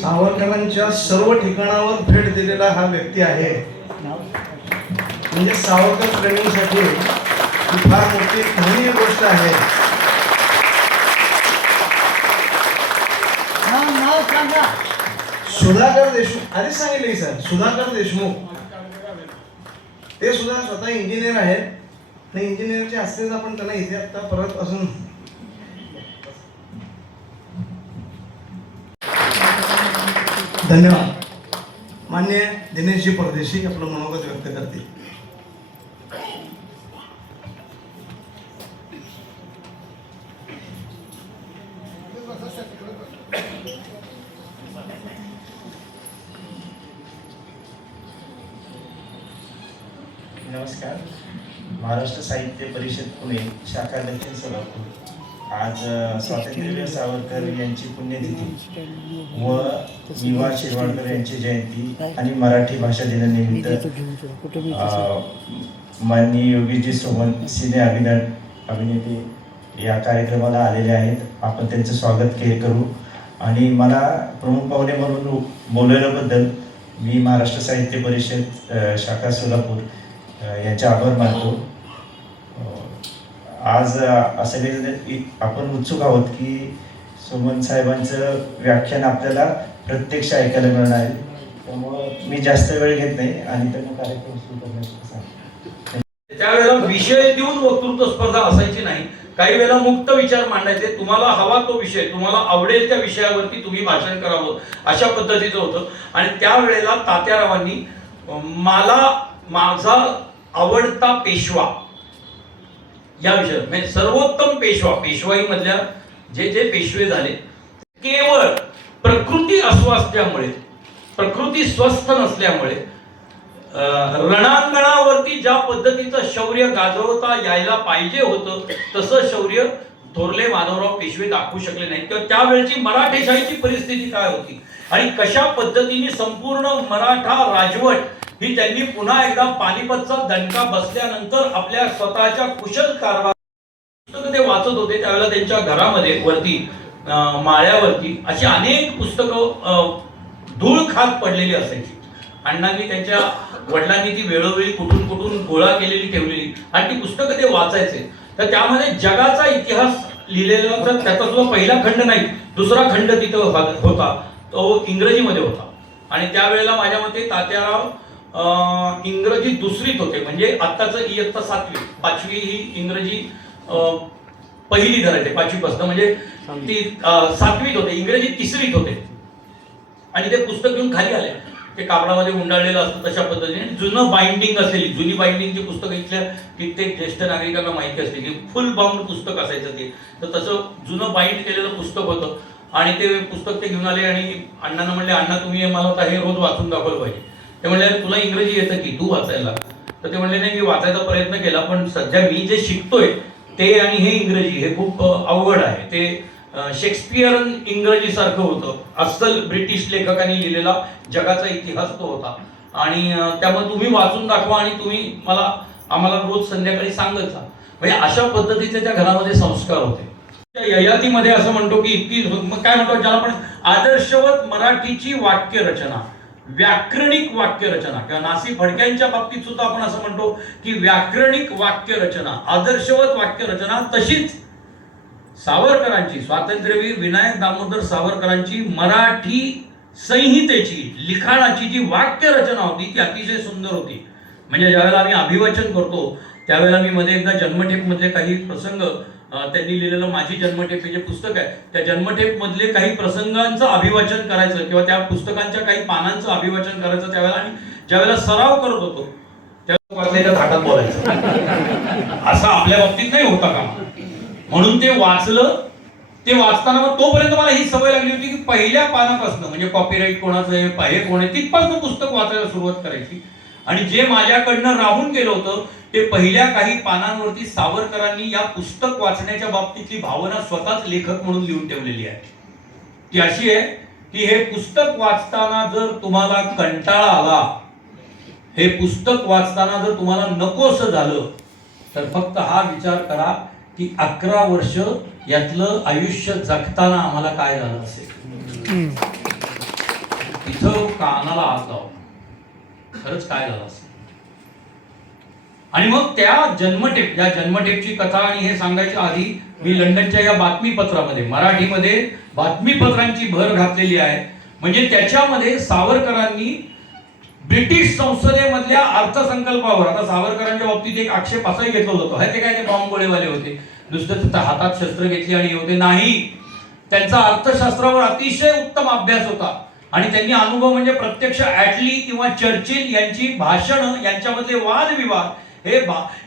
सावरकरांच्या सर्व ठिकाणावर भेट दिलेला हा व्यक्ती आहे. म्हणजे सावरकर प्रेमींसाठी ही फार मोठी खरी गोष्ट आहे. सुधाकर देशमुख आधीच सांगितले सर, सुधाकर देशमुख ते सुद्धा स्वतः इंजिनियर आहेत. आणि इंजिनियरचे असतेच आपण त्यांना इथे आता परत अजून धन्यवाद. मान्य दिनेशजी परदेशी आपलं मनोगत व्यक्त करतील. नमस्कार. महाराष्ट्र साहित्य परिषद पुणे शाखा दक्षिण सोलापूर आज स्वातंत्र्यवीर सावरकर यांची पुण्यतिथी व विवा शिरवाडकर यांची जयंती आणि मराठी भाषा दिनानिमित्त माननीय योगीजी सोमन सिने अभिनेते या कार्यक्रमाला आलेले आहेत. आपण त्यांचं स्वागत करू. आणि मला प्रमुख पाहुणे म्हणून बोलवल्याबद्दल मी महाराष्ट्र साहित्य परिषद शाखा सोलापूर यांचे आभार मानतो. आज असं आपण उत्सुक आहोत की सोमन साहेबांचं व्याख्यान आपल्याला प्रत्यक्ष ऐकायला मिळणार आहे. त्यामुळं मी जास्त वेळ घेत नाही आणि त्यांना कार्यक्रम सुरू करण्यासाठी सांगतो. त्यावेळेला विषय देऊन वक्तृत्व स्पर्धा असायची नाही. काही वेळेला मुक्त विचार मांडायचे. तुम्हाला हवा तो विषय, तुम्हाला आवडेल त्या विषयावरती तुम्ही भाषण करावं अशा पद्धतीचं होतं. आणि त्यावेळेला तात्यारावांनी माझा आवडता पेशवा या विषयात म्हणजे सर्वोत्तम पेशवाई मधल्या जे पेशवे झाले केवळ प्रकृती अस्वास्थ्यामुळे, प्रकृती स्वस्थ नसल्यामुळे रणांगणावरती ज्या पद्धतीचं शौर्य गाजवता यायला पाहिजे होतं तसं शौर्य थोरले माधवराव पेशवे दाखवू शकले नाही. तर त्यावेळची मराठेशाहीची परिस्थिती काय होती आणि कशा पद्धतीने संपूर्ण मराठा राजवट ही त्यांनी पुन्हा एकदा पानिपतचा दणका बसल्यानंतर आपल्या स्वतःच्या कुशल कारभार पुस्तकं ते वाचत होते. त्यावेळेला त्यांच्या घरामध्ये वरती माळ्यावरती अशी अनेक पुस्तकं धूळ खात पडलेली असायची. अण्णांनी त्यांच्या वडिलांनी ती वेळोवेळी कुठून गोळा केलेली ठेवलेली आणि ती पुस्तकं ते वाचायचे. तर त्यामध्ये जगाचा इतिहास लिहिलेला, तर त्याचा जो पहिला खंड नाही दुसरा खंड तिथं होता तो इंग्रजीमध्ये होता. आणि त्यावेळेला माझ्या मते तात्याराव इंग्रजी दुसरीत होते. म्हणजे आत्ताचं इयत्ता 7वी 5वी ही इंग्रजी पहिली धरायचे 5वी पासून, म्हणजे ती 7वीत होते, इंग्रजी 3रीत होते. आणि ते पुस्तक घेऊन खाली आले. ते कापडामध्ये गुंडाळलेलं असतं तशा पद्धतीने जुनं बाइंडिंग असलेली जुनी बाइंडिंगची पुस्तकं इथल्या कित्येक ज्येष्ठ नागरिकांना माहिती असते की फुल बाउंड पुस्तक असायचं ते. तर तसं जुनं बाइंड केलेलं पुस्तक होतं. आणि ते पुस्तक ते घेऊन आले आणि अण्णांना म्हणले, अण्णा तुम्ही मला आता हे रोज वाचून दाखवलं पाहिजे. ते म्हणले तुला इंग्रजी येतं की तू वाचायला? तर ते म्हणले नाही मी वाचायचा प्रयत्न केला पण सध्या मी जे शिकतोय ते आणि हे इंग्रजी हे खूप अवघड आहे. ते शेक्सपियर इंग्रजी सारखं होतं. अस्सल ब्रिटिश लेखकांनी लिहिलेला जगाचा इतिहास तो होता. आणि त्यामुळे तुम्ही वाचून दाखवा आणि तुम्ही आम्हाला रोज संध्याकाळी सांगत जा. म्हणजे अशा पद्धतीचे त्या घरामध्ये संस्कार होते. ययातीमध्ये असं म्हणतो की इतकी काय म्हणतो ज्याला आपण आदर्शवत मराठीची वाक्य रचना, व्याकरणिक वाक्य रचना किंवा नासी फडक्यांच्या बाबतीत सुद्धा आपण असं म्हणतो की व्याकरणिक वाक्य रचना, आदर्शवत वाक्य रचना. तशीच सावरकरांची, स्वातंत्र्यवीर विनायक दामोदर सावरकरांची मराठी संहितेची लिखाणाची जी वाक्य रचना होती ती अतिशय सुंदर होती. म्हणजे ज्यावेळेला आम्ही अभिवाचन करतो त्यावेळेला मी मध्ये एकदा जन्मठेप मधले काही प्रसंग त्यांनी लिहिलेलं माझी जन्मठेप हे जे पुस्तक आहे त्या जन्मठेप मधले काही प्रसंगांचं अभिवाचन करायचं किंवा त्या पुस्तकांच्या काही पानांचं अभिवाचन करायचं त्यावेळेला आणि ज्यावेळेला सराव करत होतो त्यावेळेला थाटात बोलायचं असं आपल्या बाबतीत नाही होता का. म्हणून ते वाचलं. ते वाचताना तोपर्यंत मला ही सवय लागली होती की पहिल्या पानापासून म्हणजे कॉपीराईट कोणाचं हे कोण आहे तिथपासून पुस्तक वाचायला सुरुवात करायची. आणि जे माझ्याकडनं राहून गेलं होतं ते पहिल्या काही पानांवरती सावरकरांनी या पुस्तक वाचण्याच्या बाबतीतली भावना स्वतःच लेखक म्हणून लिहून ठेवलेली आहे. ती अशी आहे की हे पुस्तक वाचताना जर तुम्हाला कंटाळा आला, हे पुस्तक वाचताना जर तुम्हाला नकोसं झालं तर फक्त हा विचार करा की 11 वर्ष यातलं आयुष्य जगताना आम्हाला काय झालं असेल, तिथं कानाला हात लावा, खरंच काय झालं असेल. आणि मग त्या जन्मटेप, या जन्मटेपची कथा आणि हे सांगायच्या आधी मी लंडनच्या या बातमीपत्रामध्ये, मराठीमध्ये बातमीपत्रांची भर घातलेली आहे. म्हणजे त्याच्यामध्ये सावरकरांनी ब्रिटिश संसदेमधल्या अर्थसंकल्पावर, आता सावरकरांच्या बाबतीत एक आक्षेप असाही घेतला होता, हे ते काय ते बॉम्ब गोळेवाले होते, नुसतं हातात शस्त्र घेतली आणि हे होते, नाही. त्यांचा अर्थशास्त्रावर अतिशय उत्तम अभ्यास होता आणि त्यांनी अनुभव म्हणजे प्रत्यक्ष ॲटली किंवा चर्चिल यांची भाषणं, यांच्यामधले वादविवाद हे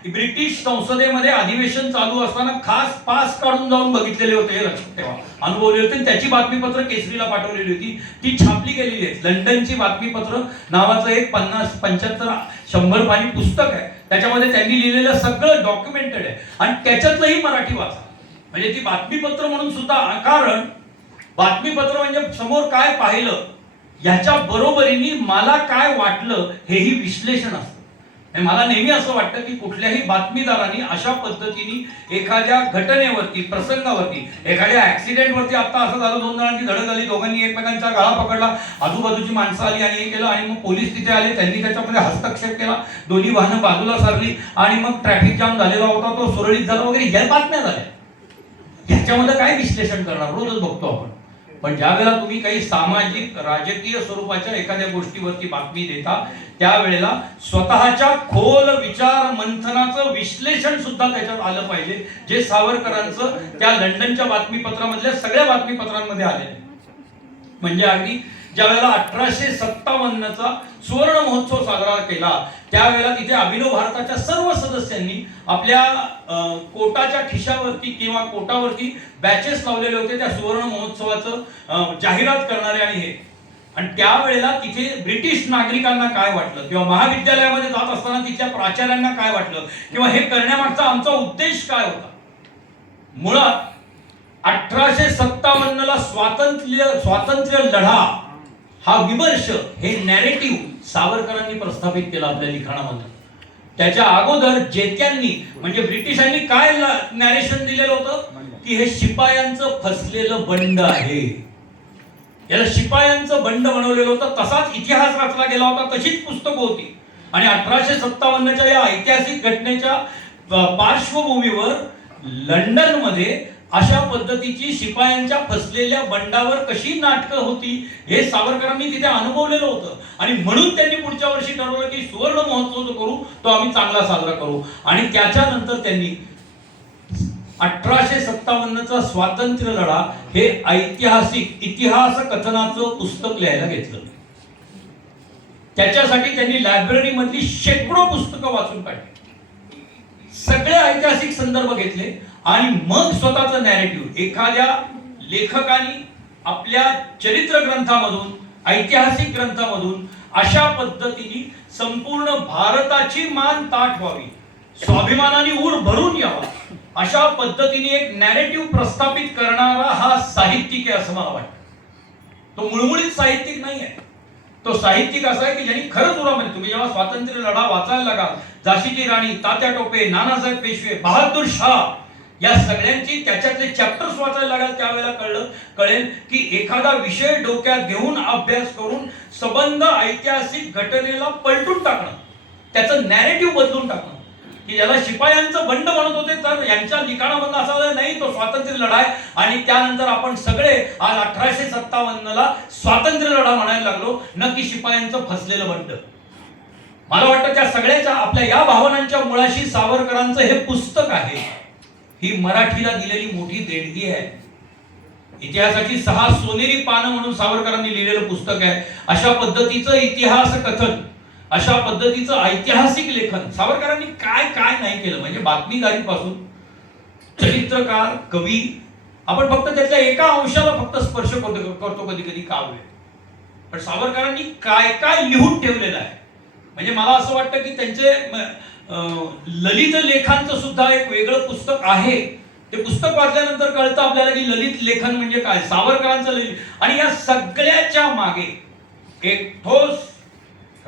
ब्रिटिश संसदेमध्ये अधिवेशन चालू असताना खास पास काढून जाऊन बघितलेले होते, हे लक्षात ठेवा, अनुभवले होते. त्याची बातमीपत्र केसरीला पाठवलेली होती, ती छापली गेलेली आहे. लंडनची बातमीपत्र नावाचं एक 50-75-100 पानी पुस्तक आहे, त्याच्यामध्ये त्यांनी लिहिलेलं सगळं डॉक्युमेंटेड आहे आणि त्याच्यातलंही मराठी वाचा. म्हणजे ती बातमीपत्र म्हणून सुद्धा, कारण बातमीपत्र म्हणजे समोर काय पाहिलं याच्या बरोबरीने मला काय वाटलं हेही विश्लेषण असतं. मला नेहमी असं वाटतं की कुठल्याही बातमीदारांनी अशा पद्धतीने एखाद्या घटनेवरती, प्रसंगावरती, एखाद्या ऍक्सिडेंटवरती, आता असं झालं 2 जणांची धडक झाली, दोघांनी एकमेकांचा गळा पकडला, आजूबाजूची माणसं आली आणि हे केलं आणि मग पोलीस तिथे आले, त्यांनी त्याच्यामध्ये हस्तक्षेप केला, दोन्ही वाहनं बाजूला सारली आणि मग ट्रॅफिक जाम झालेला होता तो सुरळीत झाला वगैरे, या बातम्या झाल्या. ह्याच्यामध्ये काय विश्लेषण करणार, रोजच बघतो आपण. पण ज्या वेळेला तुम्ही काही सामाजिक, राजकीय स्वरूपाच्या एखाद्या गोष्टीवरती बातमी देता, त्यावेळेला स्वतःच्या खोल विचार मंथनाचं विश्लेषण सुद्धा त्याच्यात आलं पाहिजे, जे सावरकरांचं त्या लंडनच्या बातमीपत्रामधल्या सगळ्या बातमीपत्रांमध्ये आले. म्हणजे अगदी ज्या वेळेला 1857चा सुवर्ण महोत्सव साजरा केला, त्यावेळेला तिथे अभिनव भारताच्या सर्व सदस्यांनी आपल्या कोटाच्या खिशावरती किंवा कोटावरती बॅचेस लावलेले होते, त्या सुवर्ण महोत्सवाचं जाहिरात करणारे आणि हे. आणि त्यावेळेला तिथे ब्रिटिश नागरिकांना काय वाटलं, किंवा महाविद्यालयामध्ये जात असताना तिथल्या प्राचार्यांना काय वाटलं, किंवा हे करण्यामागचा आमचा उद्देश काय होता. मुळात 1857ला स्वातंत्र्य लढा हा विमर्श, हे नॅरेटिव्ह सावरकरांनी प्रस्थापित केला आपल्या लिखाणामध्ये. त्याच्या अगोदर जेत्यांनी, म्हणजे ब्रिटिशांनी काय नॅरेशन दिलेलं होतं की हे शिपायांचं फसलेलं बंड आहे, याला शिपायांचं बंड बनवलेलं होतं. तसाच इतिहास वाचला गेला होता, तशीच पुस्तकं होती. आणि 1857च्या या ऐतिहासिक घटनेच्या पार्श्वभूमीवर लंडनमध्ये अशा पद्धतीची शिपायांच्या फसलेल्या बंडावर कशी नाटकं होती हे सावरकरांनी तिथे अनुभवलेलं होतं. आणि म्हणून त्यांनी पुढच्या वर्षी ठरवलं की सुवर्ण महोत्सव जो करू तो आम्ही चांगला साजरा करू. आणि त्याच्यानंतर त्यांनी 1857चा स्वातंत्र्य लढा हे ऐतिहासिक इतिहास कथनाचं पुस्तक लिहायला घेतलं. त्याच्यासाठी त्यांनी लायब्ररी मधली शेकडो पुस्तकं वाचून काढली, सगळे ऐतिहासिक संदर्भ घेतले आणि मग स्वतःचं नॅरेटिव्ह, एखाद्या लेखकाने आपल्या चरित्र ग्रंथामधून, ऐतिहासिक ग्रंथामधून अशा पद्धतीने संपूर्ण भारताची मान ताठ व्हावी, स्वाभिमानाने ऊर भरून यावा, अशा पद्धतीने एक नॅरेटिव्ह प्रस्थापित करणारा हा साहित्यिक आहे असं मला वाटतं. तो मुळमुळीत साहित्यिक नाही आहे, तो साहित्यिक असा आहे की ज्यांनी खरंच उरामध्ये, तुम्ही जेव्हा स्वातंत्र्य लढा वाचायला लागाल, झाशीची राणी, तात्या टोपे, नानासाहेब पेशवे, बहादूर शाह, या सगळ्यांची त्याच्यातले चॅप्टर्स वाचायला लागाल, त्यावेळेला कळेल की एखादा विषय डोक्यात घेऊन अभ्यास करून संबंध ऐतिहासिक घटनेला पलटून टाकणं, त्याचं नॅरेटिव्ह बदलून टाकणं, की ज्याला शिपायांचं बंड म्हणत होते तर यांच्या लिखाणामधून असं नाही, तो स्वातंत्र्य लढा आहे. आणि त्यानंतर आपण सगळे आज 1857ला स्वातंत्र्य लढा म्हणायला लागलो, न की शिपायांचं फसलेलं बंड. मला वाटतं त्या सगळ्याच्या आपल्या या भावनांच्या मुळाशी सावरकरांचं हे पुस्तक आहे, ही मराठीला दिलेली मोठी देणगी आहे. इतिहासाची 6 सोनेरी पानं म्हणून सावरकरांनी लिहिलेलं पुस्तक आहे. अशा पद्धतीचं इतिहास कथन, अशा पद्धतीचं ऐतिहासिक लेखन सावरकरांनी काय काय नाही केलं. म्हणजे बातमीदारीपासून चरित्रकार, कवी, आपण फक्त त्याच्या एका अंशाला फक्त स्पर्श करतो कधी कधी काव्य, पण सावरकरांनी काय काय लिहून ठेवलेलं आहे. म्हणजे मला असं वाटतं की त्यांचे ललित लेखांचं सुद्धा एक वेगळं पुस्तक आहे. ते पुस्तक वाचल्यानंतर कळतं आपल्याला की ललित लेखन म्हणजे काय, सावरकरांचं ललित. आणि या सगळ्याच्या मागे एक ठोस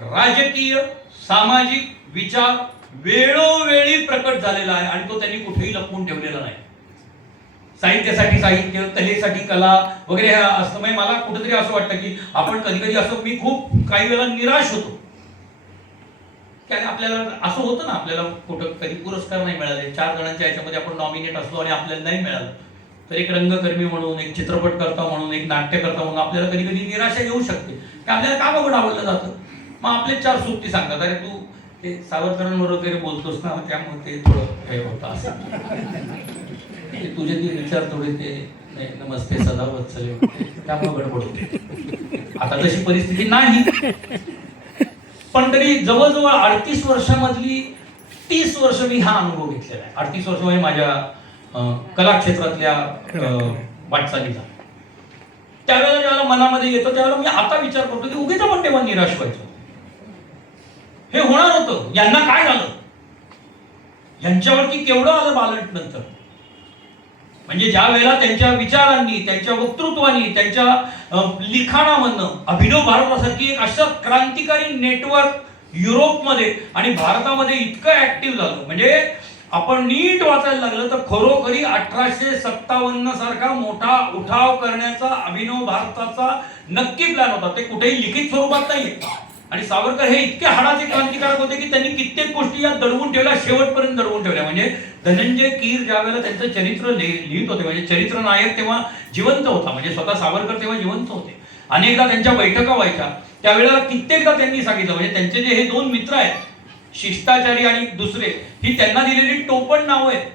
राजकीय, सामाजिक विचार वेळोवेळी प्रकट झालेला आहे आणि तो त्यांनी कुठेही लपवून ठेवलेला नाही. साहित्यासाठी साहित्य, कलेसाठी कला वगैरे हे असतं. म्हणजे मला कुठेतरी असं वाटतं की आपण कधी कधी असं, मी खूप काही वेळा निराश होतो, कारण आपल्याला असं होतं ना, आपल्याला कुठं कधी पुरस्कार नाही मिळाले, 4 जणांच्या याच्यामध्ये आपण नॉमिनेट असलो आणि आपल्याला नाही मिळालं, तर एक रंगकर्मी म्हणून, एक चित्रपटकर्ता म्हणून, एक नाट्यकर्ता म्हणून आपल्याला कधी कधी निराशा येऊ शकते की आपल्याला का बघून आवडलं जातं. मग आपले 4 सुट्टी सांगतात, अरे तू ते सावरकरांबरोबर वगैरे बोलतोस ना, त्यामुळे ते थोडं हे होतं असं, तुझे ते विचार थोडे ते नमस्ते सदा वत्सले त्यामुळे गडबड होते. आता तशी परिस्थिती नाही, पण तरी जवळजवळ 38 वर्षामधली 30 वर्ष मी हा अनुभव घेतलेला आहे. 38 वर्ष म्हणजे माझ्या कला क्षेत्रातल्या वाटचालीचा. त्यावेळेला जेव्हा मनामध्ये येतं त्यावेळेला मी आता विचार करतो की उगीच आपण तेव्हा निराश व्हायचो. हे होणार होतं, यांना काय झालं, यांच्यावरती केवढं आलं बालंट नंतर. म्हणजे ज्या वेळेला त्यांच्या विचारांनी, त्यांच्या वक्तृत्वानी, त्यांच्या लिखाणामधनं अभिनव भारतासारखी एक असं क्रांतिकारी नेटवर्क युरोपमध्ये आणि भारतामध्ये इतकं ऍक्टिव्ह झालं. म्हणजे आपण नीट वाचायला लागलं तर खरोखरी 1857 सारखा मोठा उठाव करण्याचा अभिनव भारताचा नक्की प्लॅन होता. ते कुठेही लिखित स्वरूपात नाही. आणि सावरकर हे इतके हाडाचे क्रांतिकारक होते की त्यांनी कित्येक गोष्टी या दडवून ठेवल्या, शेवटपर्यंत दडवून ठेवल्या. म्हणजे धनंजय कीर ज्या वेळेला त्यांचं चरित्र लिहित होते, म्हणजे चरित्र नायक तेव्हा जिवंत होता, म्हणजे स्वतः सावरकर तेव्हा जिवंत होते. अनेकदा त्यांच्या बैठका व्हायच्या, त्यावेळेला कित्येकदा त्यांनी सांगितलं, म्हणजे त्यांचे जे हे 2 मित्र आहेत, शिष्टाचारी आणि दुसरे, ही त्यांना दिलेली टोपण नावं आहेत.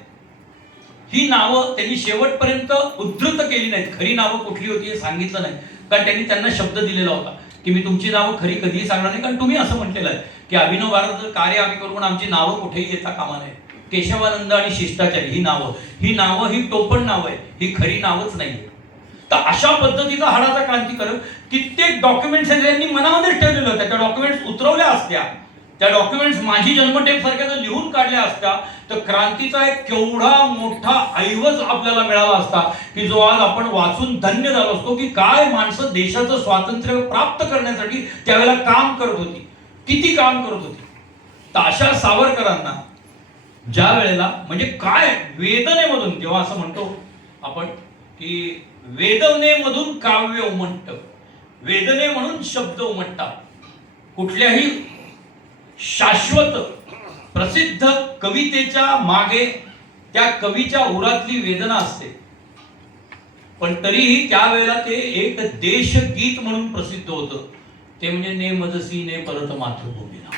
ही नावं त्यांनी शेवटपर्यंत उद्धृत केली नाहीत. खरी नावं कुठली होती हे सांगितलं नाही, कारण त्यांनी त्यांना शब्द दिलेला होता की मी तुमची नावं खरी कधीही सांगणार नाही, कारण तुम्ही असं म्हटलेलं आहे की अभिनव भारत कार्य आम्ही करू पण आमची नावं कुठेही येता कामा नये. केशवानंद आणि शिष्टाचारी ही नावं ही टोपण नावं आहे, ही खरी नावच नाहीये. तर अशा पद्धतीचा हाडाचा क्रांतिकारक कित्येक डॉक्युमेंट्स यांनी मनामध्येच ठेवलेलं होतं. त्या डॉक्युमेंट्स उतरवल्या असत्या, त्या डॉक्युमेंट्स माझी जन्मटेप सारख्या जर लिहून काढल्या असत्या तर क्रांतीचा एक केवढा मोठा ऐवज आपल्याला मिळाला असता की जो आज आपण वाचून धन्य झालो असतो की काय माणसं देशाचं स्वातंत्र्य प्राप्त करण्यासाठी त्यावेळेला काम करत होती, किती काम करत होती. तर अशा सावरकरांना ज्या वेळेला म्हणजे काय वेदनेमधून, जेव्हा असं म्हणतो आपण की वेदनेमधून काव्य उमटतं, वेदने म्हणून शब्द उमटतात. कुठल्याही शाश्वत प्रसिद्ध कवितेच्या मागे त्या कवीच्या उरातली वेदना असते, पण तरीही त्यावेळेला ते एक देशगीत म्हणून प्रसिद्ध होतं. ते म्हणजे ने मजसी ने परत मातृभूमीला.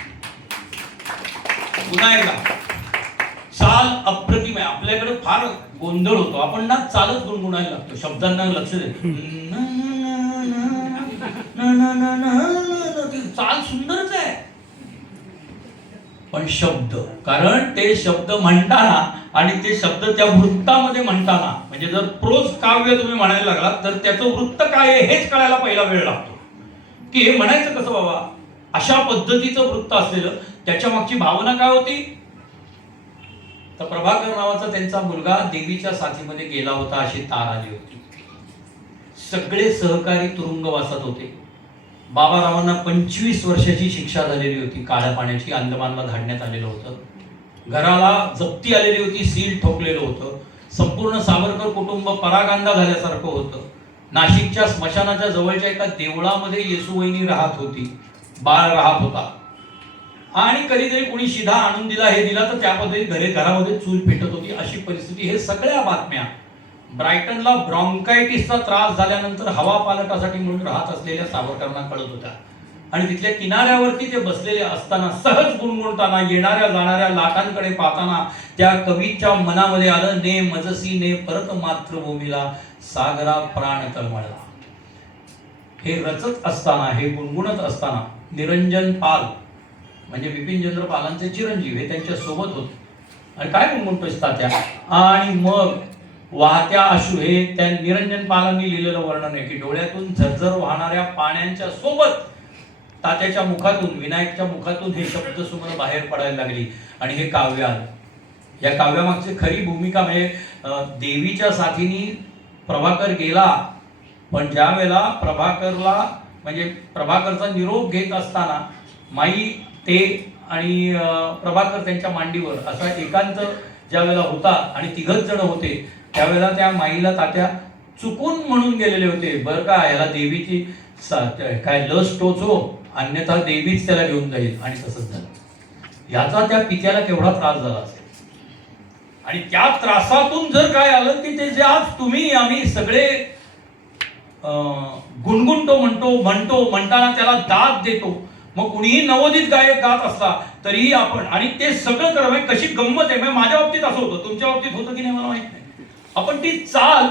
पुन्हा एकदा चाल अप्रतिम आहे. आपल्याकडे फार गोंधळ होतो, आपण ना चालच गुणगुणायला लागतो, शब्दांना लक्ष देतो. चाल सुंदरच आहे, पण शब्द, कारण ते शब्द म्हणताना आणि ते शब्द त्या वृत्तामध्ये म्हणताना, म्हणजे जर प्रोज काव्य तुम्ही म्हणायला लागलात तर त्याचं वृत्त काय आहे हेच कळायला पहिला वेळ लागतो की हे म्हणायचं कसं बाबा. अशा पद्धतीचं वृत्त असलेलं, त्याच्या मागची भावना काय होती. तर प्रभाकर नावाचा त्यांचा मुलगा देवीच्या साथीमध्ये गेला होता, अशी तार आली होती. सगळे सहकारी तुरुंगवासात होते. बाबारावांना 25 वर्षाची शिक्षा झालेली होती, काळ्या पाण्याची, अंदमानला धाडण्यात आलेलं होतं. घराला जप्ती आलेली होती, सील ठोकलेलं होतं. संपूर्ण सावरकर कुटुंब परागंदा झाल्यासारखं होतं. नाशिकच्या स्मशानाच्या जवळच्या एका देवळामध्ये येसूवहिनी राहत होती, बाळ राहत होता. आणि कधीतरी कोणी शिधा आणून दिला, हे दिला, तर त्या पद्धतीने घरामध्ये चूल पेटत होती. अशी परिस्थिती. हे सगळ्या बातम्या ब्रायटनला ब्रॉन्कायटिसचा त्रास झाल्यानंतर हवा पालटासाठी म्हणून राहत असलेल्या सावरकरांना कळत होत्या. आणि तिथल्या किनाऱ्यावरती ते बसलेले असताना, सहज गुणगुणताना, येणाऱ्या जाणाऱ्या लाटांकडे पाहताना त्या कवीच्या मनामध्ये आलं, ने मजसी ने परत मातृभूमीला सागरा प्राण तळमळला. हे रचत असताना, हे गुणगुणत असताना निरंजन पाल म्हणजे बिपिनचंद्र पालांचे चिरंजीव हे त्यांच्या सोबत होते. आणि काय गुणगुणतोय तात्या. आणि मग वाहत्या अश्रू, हे त्या निरंजन पालांनी लिहिलेलं वर्णन आहे की डोळ्यातून झरझर वाहणाऱ्या पाण्याच्या सोबत तात्याच्या मुखातून, विनायकच्या मुखातून हे शब्द सुमन बाहेर पडायला लागली आणि हे काव्य आलं. या काव्यामागची खरी भूमिका म्हणजे देवीच्या साथीने प्रभाकर गेला, पण ज्या वेळेला प्रभाकरला म्हणजे प्रभाकरचा निरोप घेत असताना माई ते आणि प्रभाकर त्यांच्या मांडीवर असा एकांत ज्या वेळेला होता आणि तिघच जण होते त्यावेळेला त्या माईला तात्या चुकून म्हणून गेलेले होते, बरं का याला देवीची काय लस टोचो अन्यथा देवीच त्याला घेऊन जाईल, आणि तसंच झालं. याचा त्या पित्याला केवढा त्रास झाला असेल, आणि त्या त्रासातून जर काय आलं की ते जे आज तुम्ही आम्ही सगळे गुणगुणतो म्हणताना त्याला दाद देतो. मग कुणीही नवोदित गायक गात असला तरीही आपण, आणि ते सगळं करावं. कशी गंमत आहे, माझ्या बाबतीत असं होतं, तुमच्या बाबतीत होतं की नाही मला माहित नाही. आपण ती चाल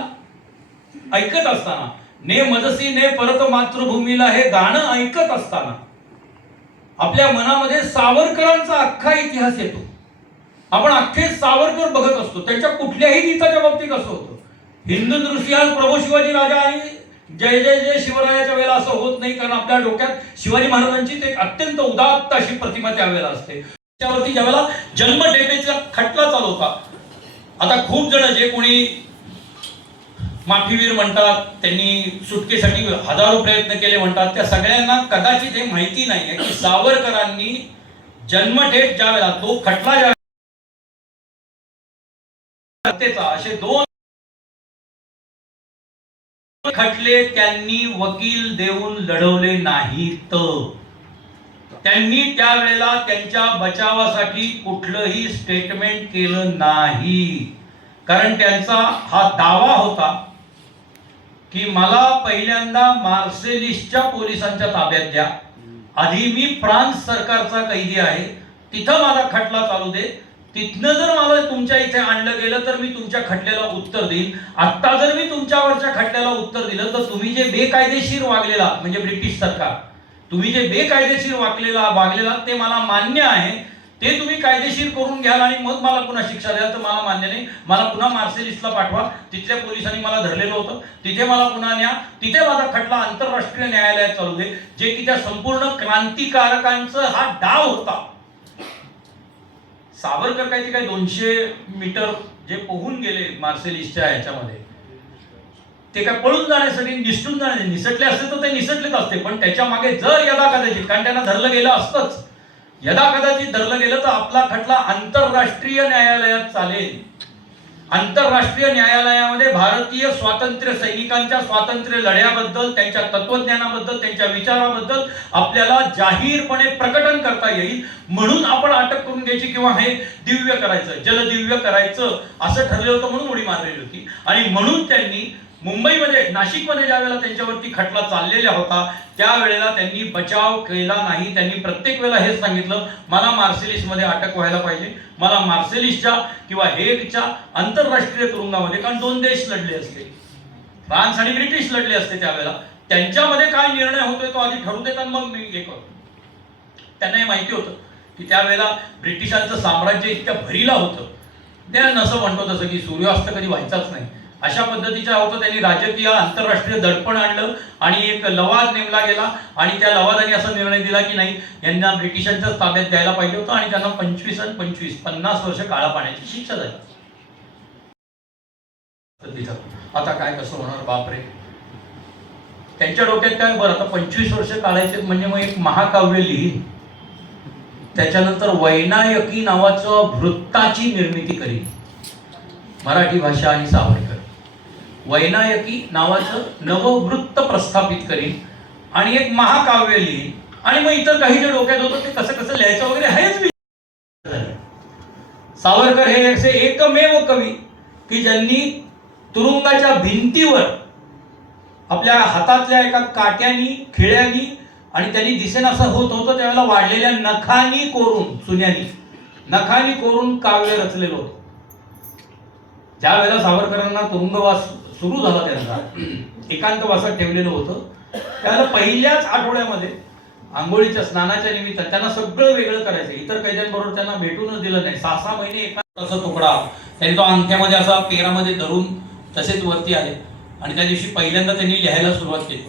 ऐकत असताना, ने मजसी ने परत मातृभूमीला हे गाणं ऐकत असताना आपल्या मनामध्ये सावरकरांचा अख्खा इतिहास येतो. आपण अख्खे सावरकर बघत असतो. त्यांच्या कुठल्याही गीताच्या बाबतीत असं होतं, हिंदू दृश्यात प्रभू शिवाजी राजा आणि जय जय जय शिवरायाच्या वेळेला असं होत नाही, कारण आपल्या डोक्यात शिवाजी महाराजांची एक अत्यंत उदात्त अशी प्रतिमा त्यावेळेला असते. त्यावरती ज्यावेळेला जन्मठेपेचा खटला चालू होता, आता खूप जण जे कोणी माफीवीर म्हणतात, त्यांनी सुटकेसाठी हजारो प्रयत्न केले म्हणतात, त्या सगळ्यांना कदाचित हे माहिती नाही आहे की सावरकरांनी जन्मठेप ज्या वेळेला तो खटला ज्या असे 2 खटले त्यांनी वकील देऊन लढवले नाहीत. त्यांनी त्यावेळेला त्यांच्या बचावासाठी कुठलंही स्टेटमेंट केलं नाही, कारण त्यांचा हा दावा होता की मला पहिल्यांदा मार्सेलिसच्या पोलिसांच्या ताब्यात द्या, आधी मी फ्रान्स सरकारचा कैदी आहे, तिथं माझा खटला चालू दे, तिथनं जर मला तुमच्या इथे आणलं गेलं तर मी तुमच्या खटल्याला उत्तर देईन. आता जर मी तुमच्यावरच्या खटल्याला उत्तर दिलं तर तुम्ही जे बेकायदेशीर वागलेला, म्हणजे ब्रिटिश सरकार, तुम्ही जे बेकायदेशीर वागलेला ते मला मान्य आहे, ते तुम्ही कायदेशीर करून घ्याल आणि मग मला पुन्हा शिक्षा द्याल तर मला मान्य नाही. मला पुन्हा मार्सेलिसला पाठवा, तिथल्या पोलिसांनी मला धरलेलं होतं, तिथे मला पुन्हा न्या, तिथे माझा खटला आंतरराष्ट्रीय न्यायालयात चालू दे. जे की त्या संपूर्ण क्रांतिकारकांचा हा डाव होता. सावरकर काय 200 मीटर जे पोहून गेले मार्सेलिसच्या ह्याच्यामध्ये, ते काय पळून जाण्यासाठी निसटून जाण्यासाठी, निसटले असते तर ते निसटलेच असते, पण त्याच्या मागे जर यदा कदाचित, कारण त्यांना धरलं गेलं असतंच, यदा कदाचित धरलं गेलं तर आपला खटला आंतरराष्ट्रीय न्यायालयात चालेल. आंतरराष्ट्रीय न्यायालयामध्ये भारतीय स्वातंत्र्य सैनिकांच्या स्वातंत्र्य लढ्याबद्दल, त्यांच्या तत्वज्ञानाबद्दल, त्यांच्या विचाराबद्दल आपल्याला जाहीरपणे प्रकटन करता येईल. म्हणून आपण अटक करून घ्यायची किंवा हे दिव्य करायचं, जलदिव्य करायचं असं ठरलं होतं, म्हणून उडी मारलेली होती. आणि म्हणून त्यांनी मुंबईमध्ये, नाशिकमध्ये ज्या वेळेला त्यांच्यावरती खटला चाललेला होता त्यावेळेला त्यांनी बचाव केला नाही. त्यांनी प्रत्येक वेळेला हेच सांगितलं, मला मार्सेलिसमध्ये अटक व्हायला पाहिजे, मला मार्सेलिसच्या किंवा हेगच्या आंतरराष्ट्रीय तुरुंगामध्ये, कारण 2 देश लढले असते, फ्रान्स आणि ब्रिटिश लढले असते त्यावेळेला, त्यांच्यामध्ये काय निर्णय होतोय तो आधी ठरवू देतात, मग मी हे करतो. त्यांना हे माहिती होतं की त्यावेळेला ब्रिटिशांचं साम्राज्य इतक्या भरीला होतं, त्या नसं म्हणतो तसं की सूर्यास्त कधी व्हायचाच नाही, अशा पद्धतीच्या होतं. त्यांनी राजकीय आंतरराष्ट्रीय दडपण आणलं आणि एक लवाद नेमला गेला, आणि त्या लवादाने असा निर्णय दिला की नाही, यांना ब्रिटिशांच्या ताब्यात द्यायला पाहिजे होतं, आणि त्यांना 25 आणि 25 50 वर्ष काळा पाण्याची शिक्षा झाली. आता काय कसं होणार, बापरे. त्यांच्या डोक्यात काय, बरं आता 25 वर्ष काढायचे म्हणजे मग एक महाकाव्य लिहीन, त्याच्यानंतर वैनायकी नावाचं वृत्ताची निर्मिती करीन, मराठी भाषा आणि सावरकर, वैनायकी नावाचं नववृत्त प्रस्थापित करीन आणि एक महाकाव्य लिहीन, आणि मग इतर काही जे डोक्यात होतं ते कसं कसं लिहायचं वगैरे हेच. सावरकर हे असे एकमेव कवी की ज्यांनी तुरुंगाच्या भिंतीवर आपल्या हातातल्या एका काट्यानी, खिळ्यानी, आणि त्यांनी दिसेन असं होत होतं त्यावेळेला वाढलेल्या नखानी कोरून, चुन्यानी नखानी कोरून काव्य रचलेलं होतं. ज्या वेळेला सावरकरांना तुरुंगवास सुरू झाला, त्यांचा एकांतवासात ठेवलेलं होतं, त्यावेळेला पहिल्याच आठवड्यामध्ये आंघोळीच्या स्नानाच्या निमित्त त्यांना सगळं वेगळं करायचं, इतर कैद्यांबरोबर त्यांना भेटूनच दिलं नाही. 6 महिने एकांताचा तुकडा त्यांनी तो अंगठ्यामध्ये असा पेरामध्ये धरून तसेच वरती आले, आणि त्या दिवशी पहिल्यांदा त्यांनी लिहायला सुरुवात केली,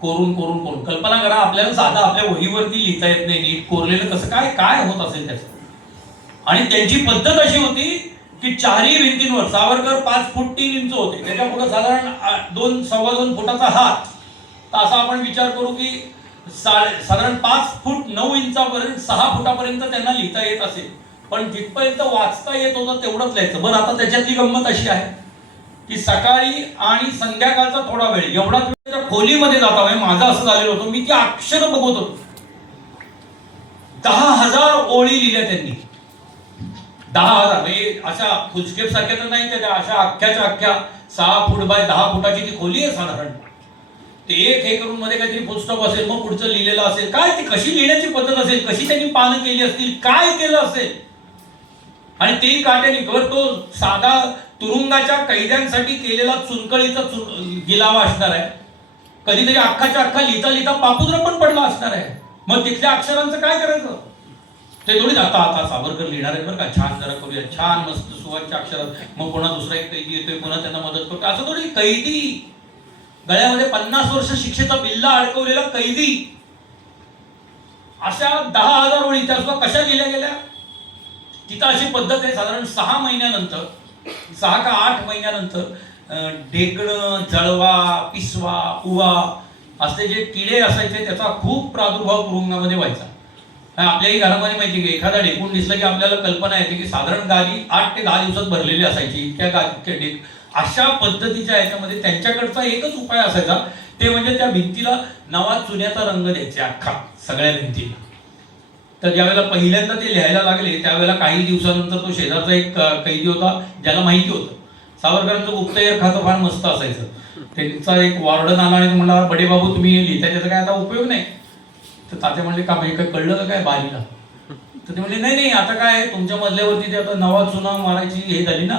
कोरून कोरून कोरून. कल्पना करा, आपल्याला साधा आपल्या वहीवरती लिहिता येत नाही, नीट कोरलेलं कसं काय काय होत असेल त्याचं. आणि त्यांची पद्धत अशी होती की 4ही भिंतींवर, सावरकर 5 फूट 3 इंच होते, त्याच्या पुढे साधारण 2 सव्वा 2 फुटाचा हात, तर असा आपण विचार करू की साधारण 5 फूट 9 इंचापर्यंत 6 फुटापर्यंत त्यांना लिहिता येत असेल, पण जिथपर्यंत वाचता येत होतं तेवढंच लिहायचं. बरं, आता त्याच्यातली गंमत अशी आहे की सकाळी आणि संध्याकाळचा थोडा वेळ एवढाच वेळ त्या खोलीमध्ये जाता म्हणजे माझं असं झालेलं होतं, मी ती अक्षर बघत होतो. 10,000 ओळी लिहिल्या त्यांनी. 10,000 म्हणजे अशा फुलस्केप सारख्या तर नाही, त्या अशा अख्ख्याच्या अख्ख्या 6 फूट बाय 10 फुटाची ती खोली आहे साधारण. ते एक हे करून मध्ये काहीतरी फुलस्टॉप असेल, मग पुढचं लिहिलेलं असेल, काय ती कशी लिहिण्याची पद्धत असेल, कशी त्यांनी पानं केली असतील, काय केलं असेल. आणि तेही काट्याने वर तो साधा तुरुंगाच्या कैद्यांसाठी केलेला चुनकळीचा गिलावा असणार आहे. कधीतरी अख्खाच्या अख्खा लिहिता लिहिता पापुद्रा पण पडला असणार आहे. मग तिथल्या अक्षरांचं काय करायचं. ते थोडी आता सावरकर लिहिणार आहे बरं का, छान जरा करूया, छान मस्त सुवाच्या अक्षरात, मग पुन्हा दुसरा एक कैदी येतोय, पुन्हा त्यांना मदत करतो, असं थोडी. कैदी गळ्यामध्ये 50 वर्ष शिक्षेचा बिल्ला अडकवलेला कैदी, अशा 10,000 ओळी त्या सुद्धा कशा लिहिल्या गेल्या. तिथं अशी पद्धत आहे, साधारण 6 महिन्यानंतर 6 का 8 महिन्यानंतर ढेकणं, जळवा, पिसवा, उवा असे जे किडे असायचे त्याचा खूप प्रादुर्भाव तुरुंगामध्ये व्हायचा. आपल्याही घरामध्ये माहिती की एखादा ढेकून दिसलं की आपल्याला कल्पना येते की साधारण गादी 8 ते 10 दिवसात भरलेली असायची. त्या गादी अशा पद्धतीच्या याच्यामध्ये त्यांच्याकडचा एकच उपाय असायचा, ते म्हणजे त्या भिंतीला नवा चुन्याचा रंग द्यायचे, अख्खा सगळ्या भिंतीला. तर ज्यावेळेला पहिल्यांदा ते लिहायला लागले त्यावेळेला काही दिवसानंतर तो शेजारचा एक कैदी होता, ज्याला माहिती होतं सावरकरांचं गुप्तहेर खातं फार मस्त असायचं. त्यांचा एक वॉर्डन आला आणि तो म्हणला, बडे बाबू तुम्ही लिहिता, त्याचा काय आता उपयोग नाही. तर तात्या म्हणले, का म्हणजे काय कळलं का काय बालीला. तर ते म्हणले, नाही आता काय तुमच्या मजल्यावरती ते आता नवा चुना मारायची हे झाली ना,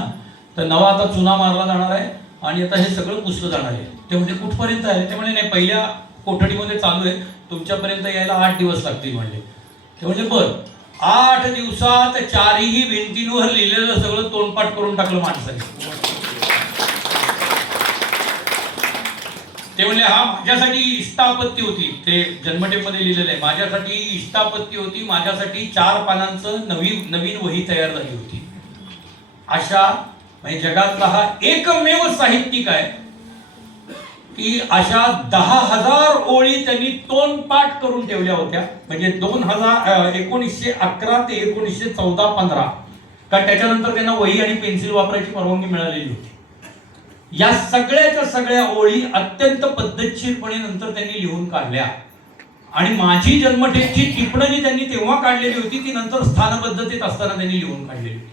तर नवा आता चुना मारला जाणार आहे आणि आता हे सगळं पुसलं जाणार आहे. ते म्हणजे कुठपर्यंत आहे. ते म्हणजे नाही, पहिल्या कोठडीमध्ये चालू आहे, तुमच्यापर्यंत यायला 8 दिवस लागतील म्हणले. ते म्हणजे बरं, 8 दिवसात 4ही भिंतींवर लिहिलेलं सगळं तोंडपाठ करून टाकलं माणसाने. ते म्हणले, हा माझ्यासाठी इष्टापत्ती होती. ते जन्मठेपमध्ये लिहिलेलं आहे, माझ्यासाठी इष्टापत्ती होती, माझ्यासाठी 4 पानांचं नवीन वही तयार झाली होती. अशा म्हणजे जगातला हा एकमेव साहित्यिक आहे की अशा 10,000 ओळी त्यांनी तोंडपाठ करून ठेवल्या होत्या. म्हणजे 1911 ते 1914-15 का त्याच्यानंतर त्यांना वही आणि पेन्सिल वापरायची परवानगी मिळालेली होती. या सगळ्याच्या सगळ्या ओळी अत्यंत पद्धतशीरपणे नंतर त्यांनी लिहून काढल्या. आणि माझी जन्मठेपची टिपणं जी त्यांनी तेव्हा काढलेली होती ती नंतर स्थानपद्धतीत असताना त्यांनी लिहून काढलेली होती.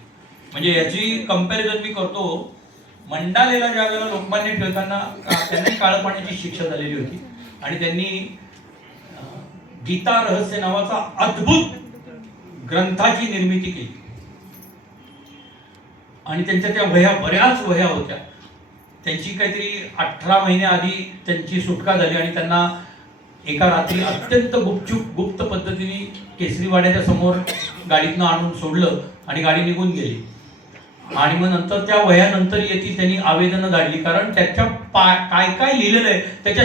म्हणजे याची कंपॅरिझन मी करतो, मंडालेला ज्या वेळेला लोकमान्य टिळकांना त्यांनी काळं पाण्याची शिक्षा झालेली होती आणि त्यांनी गीता रहस्य नावाचा अद्भुत ग्रंथाची निर्मिती केली. आणि त्यांच्या त्या वह्या, बऱ्याच वह्या होत्या. त्यांची काहीतरी 18 महिन्याआधी त्यांची सुटका झाली आणि त्यांना एका रात्री अत्यंत गुप्त पद्धतीने केसरीवाड्याच्या समोर गाडीतनं आणून सोडलं आणि गाडी निघून गेली. आणि मग नंतर त्या वह्यानंतर येतील त्यांनी आवेदनं धाडली, कारण त्याच्या काय लिहिलेलं आहे त्याच्या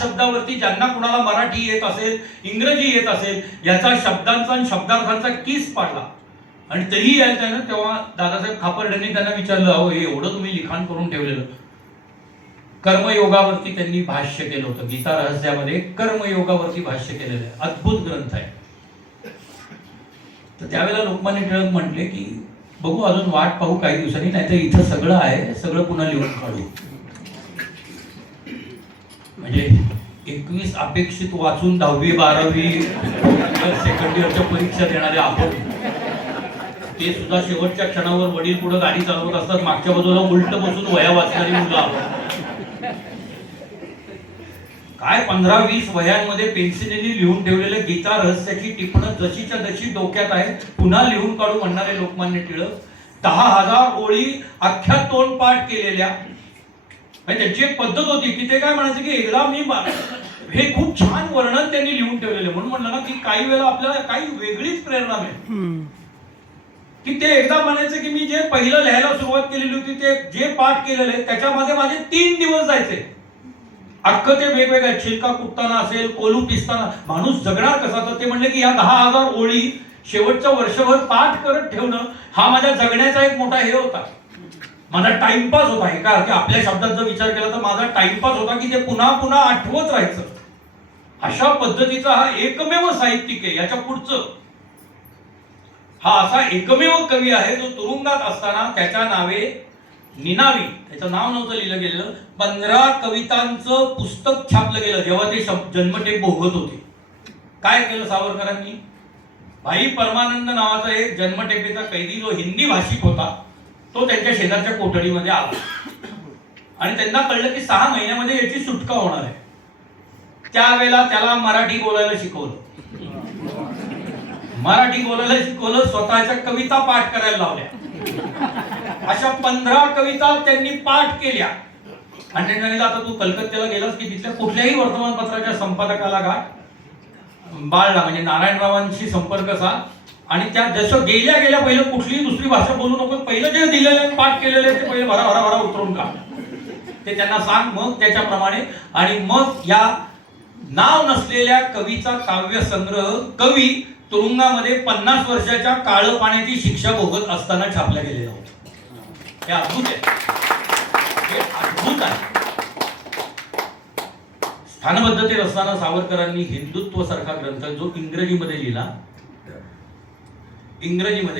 शब्दावरती ज्यांना कुणाला मराठी येत असेल, इंग्रजी येत असेल, याचा शब्दांचा आणि शब्दार्थांचा कीस पाडला. आणि तरीही त्यानं तेव्हा दादासाहेब खापर्डेंनी त्यांना विचारलं, अहो हे एवढं तुम्ही लिखाण करून ठेवलेलं. कर्मयोगावरती त्यांनी भाष्य केलं होतं. गीता रहस्यामध्ये कर्मयोगावरती भाष्य केलेलं आहे, अद्भुत ग्रंथ आहे. तर त्यावेळेला लोकमान्य टिळक म्हटले की बघू अजून वाट पाहू काही दिवसांनी, नाही तर इथं सगळं आहे, सगळं पुन्हा लिहून काढू. म्हणजे 21 अपेक्षित वाचून 10वी 12वी सेकंड इयरच्या परीक्षा देणारे आपण, ते सुद्धा शेवटच्या क्षणावर वडील पुढे गाडी चालवत असतात, मागच्या बाजूला उलट बसून वह्या वाचणारी मुलं आपण. काय 15-20 वह्यांमध्ये पेन्सिलीने लिहून ठेवलेले गीता रहस्याची टिपणं जशीच्या तशी डोक्यात आहे, पुन्हा लिहून काढू म्हणणारे लोकमान्य टिळक. 10,000 ओळी अख्ख्या तोंडपाठ केलेल्या. त्यांची एक पद्धत होती की ते काय म्हणायचं की एकदा मी हे खूप छान वर्णन त्यांनी लिहून ठेवलेले. म्हणून म्हणलं ना की काही वेळेला आपल्याला काही वेगळीच प्रेरणा मिळते की ते एकदा म्हणायचं की मी जे पहिलं लिहायला सुरुवात केलेली होती ते जे पाठ केलेलं आहे त्याच्यामध्ये माझे 3 दिवस जायचे. अख्खं ते वेगवेगळ्या छिलका कुटताना असेल, कोलू पिसताना माणूस जगणार कसा. तर ते म्हणले की या 10,000 ओळी शेवटच्या वर्षभर पाठ करत ठेवणं हा माझ्या जगण्याचा एक मोठा हे होता, माझा टाइमपास होता. हे का की आपल्या शब्दात जर विचार केला तर माझा टाइमपास होता की ते पुन्हा पुन्हा आठवत राहायचं. अशा पद्धतीचा हा एकमेव साहित्यिक आहे. याच्या पुढचं हा असा एकमेव कवी आहे जो तुरुंगात असताना त्याच्या नावे निनावी, त्याचं नाव नव्हतं लिहिलं गेलेलं, 15 कवितांचं पुस्तक छापलं गेलं जेव्हा ते जन्मठेप भोगत होते. काय केलं सावरकरांनी? भाई परमानंद नावाचा एक जन्मठेपेचा कैदी जो हिंदी भाषिक होता तो त्यांच्या शेजारच्या कोठडीमध्ये आला आणि त्यांना कळलं की 6 महिन्यामध्ये याची सुटका होणार आहे. त्यावेळेला त्याला मराठी बोलायला शिकवलं, स्वतःच्या कविता पाठ करायला लावल्या. अशा 15 कविता त्यांनी पाठ केल्या आणि त्यांनी सांगितलं आता तू कलकत्त्याला गेलास की तिथल्या कुठल्याही वर्तमानपत्राच्या संपादकाला गाठ, बाळला म्हणजे नारायणरावांशी संपर्क साध आणि त्या जसं गेल्या पहिलं कुठलीही दुसरी भाषा बोलू नको, पहिलं जे दिलेलं पाठ केलेलं ते पहिलं भरा उतरून काढ, ते त्यांना सांग. मग त्याच्याप्रमाणे आणि मग या नाव नसलेल्या कवीचा काव्य संग्रह कवी तुरुंगामध्ये 50 वर्षाच्या काळं पाण्याची शिक्षा भोगत असताना छापला गेलेला होता. हे अद्भुत आहे, हे अद्भुत आहे. स्थानबद्धतेत असताना सावरकरांनी हिंदुत्व सारखा ग्रंथ जो इंग्रजीमध्ये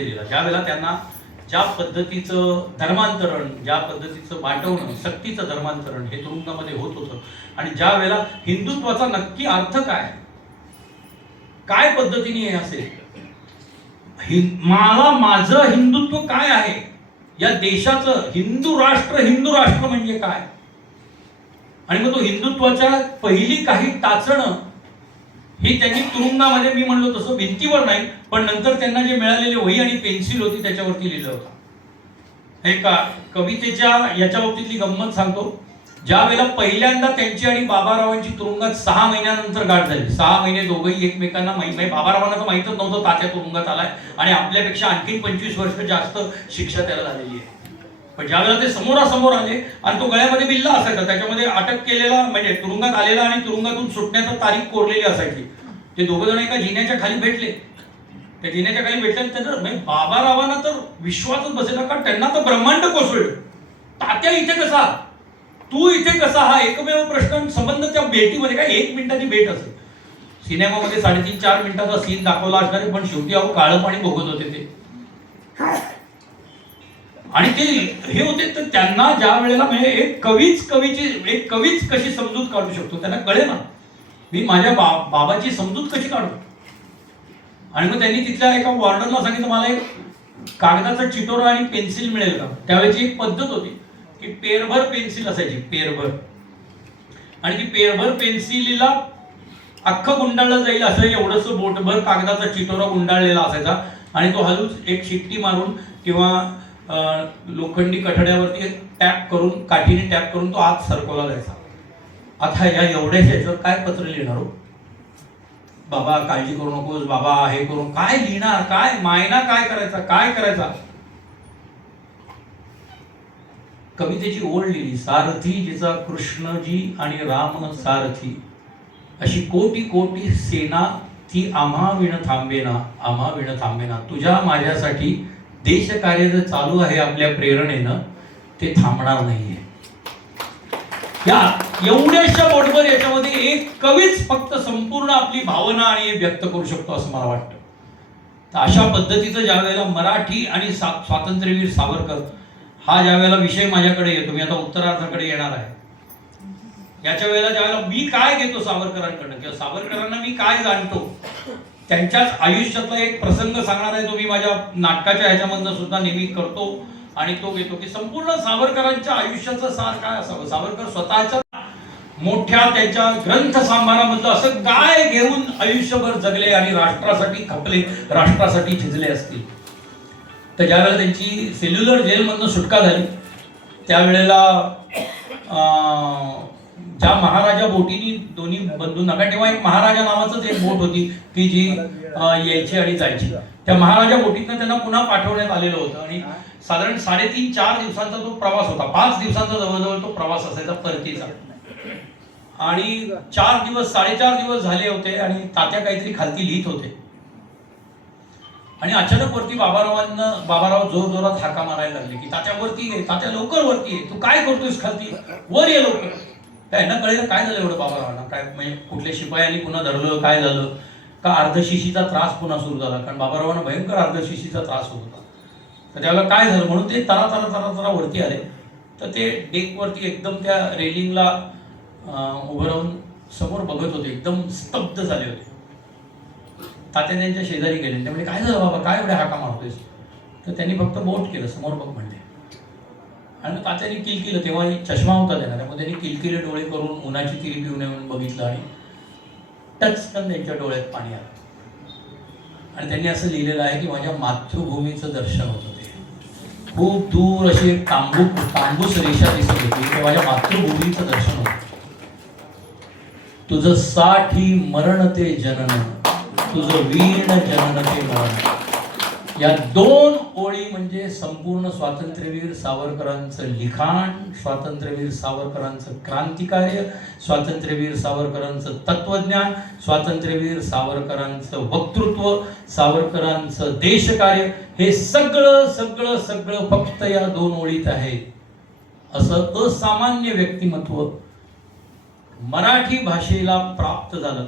लिहिला, ज्यावेळेला त्यांना ज्या पद्धतीचं धर्मांतरण, ज्या पद्धतीचं वाटवणं, सक्तीचं धर्मांतरण हे तुरुंगामध्ये होत होतं आणि ज्या वेळेला हिंदुत्वाचा नक्की अर्थ काय पद्धतीने हे असेल, मला माझं हिंदुत्व काय आहे, या देशाचं हिंदू राष्ट्र म्हणजे काय, आणि मग तो हिंदुत्वाच्या पहिली काही टाचणं ही त्यांनी तुरुंगामध्ये, मी म्हणलो तसं भिंतीवर नाही पण नंतर त्यांना जे मिळालेली वही आणि पेन्सिल होती त्याच्यावरती लिहिलं होतं. एका कवितेच्या याच्या बाबतीतली गंमत सांगतो. ज्या वेळेला पहिल्यांदा त्यांची आणि बाबारावांची तुरुंगात 6 महिन्यानंतर गाठ झाली, 6 महिने दोघंही एकमेकांना बाबारावांना तर माहीतच नव्हतं तात्या तुरुंगात आलाय आणि आपल्यापेक्षा आणखी 25 वर्ष जास्त शिक्षा त्याला झालेली आहे. पण ज्यावेळेला ते समोरासमोर आले आणि तो गळ्यामध्ये बिल्ला असायचा, त्याच्यामध्ये अटक केलेला म्हणजे तुरुंगात आलेला आणि तुरुंगातून सुटण्याची तारीख कोरलेली असायची. ते दोघं जण एका जिन्याच्या खाली भेटले. त्या जिन्याच्या खाली भेटल्यानंतर म्हणजे बाबारावांना तर विश्वासच बसेना, कारण त्यांना तर ब्रह्मांड कोसळलं. तात्या इथे कसा, तू इथे कसा, हा एकमेव प्रश्न संबंध त्या भेटीमध्ये काय 1 मिनिटाची भेट असेल. सिनेमामध्ये 3.5-4 मिनिटाचा सीन दाखवला असणार आहे पण शेवटी अहो काळं पाणी भोगत होते ते. आणि ते हे होते तर त्यांना ज्या वेळेला म्हणजे एक कवीच कशी समजूत काढू शकतो त्यांना कळे ना, मी माझ्या बाबाची समजूत कशी काढू. आणि मग त्यांनी तिथल्या एका वॉर्डरला सांगितलं मला एक कागदाचा चिटोरा आणि पेन्सिल मिळेल का. त्यावेळेची एक पद्धत होती की पेरभर पेन्सिल असायची, पेरभर, आणि ती पेरभर पेन्सिलीला अख्खं गुंडाळलं जाईल असं एवढंच बोटभर कागदाचा चिटोरा गुंडाळलेला असायचा आणि तो हलूच एक शिट्टी मारून किंवा लोखंडी कठड्यावरती टॅप करून, काठीने टॅप करून तो आत सरकवला जायचा. आता या एवढ्याच याच्यावर काय पत्र लिहिणार हो, बाबा काळजी करू नकोस, बाबा हे करून काय लिहिणार, काय मायना काय करायचा. कवितेची ओळ लिहिली, सारथी जिचा कृष्णजी आणि राम सारथी, अशी कोटी कोटी सेना ती आम्हा विण थांबेना, तुझ्या माझ्यासाठी देश कार्य जे चालू आहे आपल्या प्रेरणेनं ते थांबणार नाहीये. या एवढ्याशा बोटभर याच्यामध्ये एक कवीच फक्त संपूर्ण आपली भावना आणि व्यक्त करू शकतो असं मला वाटतं. तर अशा पद्धतीचं ज्या वेळेला मराठी आणि स्वातंत्र्यवीर सावरकर हा ज्या वेळेला विषय माझ्याकडे येतो, मी आता उत्तरार्धाकडे येणार आहे, याच्या वेळेला ज्या वेळेला मी काय घेतो सावरकरांकडनं किंवा सावरकरांना मी काय जाणतो, त्यांच्याच आयुष्यातला एक प्रसंग सांगणार आहे तो मी माझ्या नाटकाच्या ह्याच्यामधनं सुद्धा नेहमी करतो आणि तो घेतो की संपूर्ण सावरकरांच्या आयुष्याचं सार काय असावं. सावरकर स्वतःच्या मोठ्या त्यांच्या ग्रंथ सांभारामधलं असं काय घेऊन आयुष्यभर जगले आणि राष्ट्रासाठी खपले, राष्ट्रासाठी झिजले असतील. तर ज्या वेळेला त्यांची सेल्युलर जेलमधनं सुटका झाली त्यावेळेला ज्या महाराजा बोटीनी दोन्ही बंधूंना, कारण तेव्हा एक महाराजा नावाचंच एक बोट होती की जी यायची आणि जायची, त्या महाराजा बोटीतनं त्यांना पुन्हा पाठवण्यात आलेलं होतं आणि साधारण 3.5-4 दिवसांचा तो प्रवास होता. 5 दिवसांचा जवळजवळ तो प्रवास असायचा परतीचा आणि 4 दिवस झाले होते आणि तात्या काहीतरी खालती लिहित होते आणि अचानक वरती बाबाराव जोर जोरात हाका मारायला लागले की तात्या वरती ये, तात्या लवकर वरती ये, तू काय करतोयस खालती, वर ये लवकर. काय यांना कळलं काय झालं एवढं बाबारावांना, काय म्हणजे कुठल्या शिपायांनी पुन्हा धरलं, काय झालं का अर्धशिशीचा त्रास पुन्हा सुरू झाला, कारण बाबारावांना भयंकर अर्धशिशीचा त्रास होत होता. तर त्यावेळेला काय झालं म्हणून ते तरा वरती आले. तर ते डेकवरती एकदम त्या रेलिंगला उभं राहून समोर बघत होते, एकदम स्तब्ध झाले होते. तात्या त्यांच्या शेजारी गेले, त्यामुळे काय झालं बाबा, काय एवढे हाका मारतोयस? तर त्यांनी फक्त बोट केलं, समोर बघ म्हणले. आणि तात्याने किलकिलं, तेव्हा चष्मा होता त्यांना, त्यामुळे त्यांनी किलकिले डोळे करून उन्हाची तिरी पिऊन येऊन बघितलं आणि टचकन त्यांच्या डोळ्यात पाणी आलं. आणि त्यांनी असं लिहिलेलं आहे की माझ्या मातृभूमीचं दर्शन होतं. ते खूप दूर अशी एक तांबूस रेषा दिसत होती, ते माझ्या मातृभूमीचं दर्शन होतं. तुझं साठी मरण ते जनन, तुझं वीण जनन ते मरण. या 2 ओळी म्हणजे संपूर्ण स्वातंत्र्यवीर सावरकरांचं लिखाण, स्वातंत्र्यवीर सावरकरांचं क्रांतिकार्य, स्वातंत्र्यवीर सावरकरांचं तत्वज्ञान, स्वातंत्र्यवीर सावरकरांचं वक्तृत्व, सावरकरांचं देशकार्य, हे सगळं सगळं सगळं फक्त या 2 ओळीत आहे. असं असामान्य व्यक्तिमत्व मराठी भाषेला प्राप्त झालं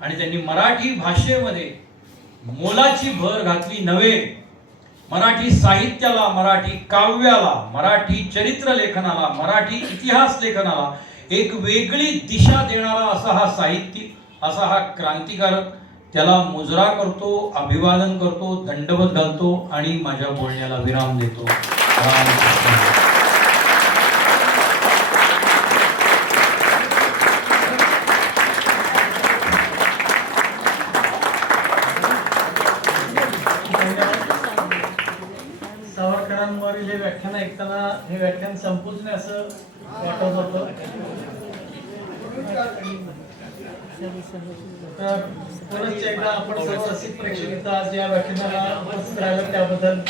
आणि त्यांनी मराठी भाषेमध्ये मोलाची भर घातली नव्हे, मराठी साहित्याला, मराठी काव्याला, मराठी चरित्र लेखनाला, मराठी इतिहास लेखनाला एक वेगळी दिशा देणारा असा हा साहित्यिक, असा हा क्रांतिकारक. त्याला मुजरा करतो, अभिवादन करतो, दंडवत घालतो आणि माझ्या बोलण्याला विराम देतो. सावरकरांवरील हे व्याख्यान ऐकताना हे व्याख्यान संपूच नये असं वाटत होतं. तर परत एकदा आपण सर्व रसिक प्रेक्षक इथं आज या व्याख्यानाला उपस्थित राहिलो त्याबद्दल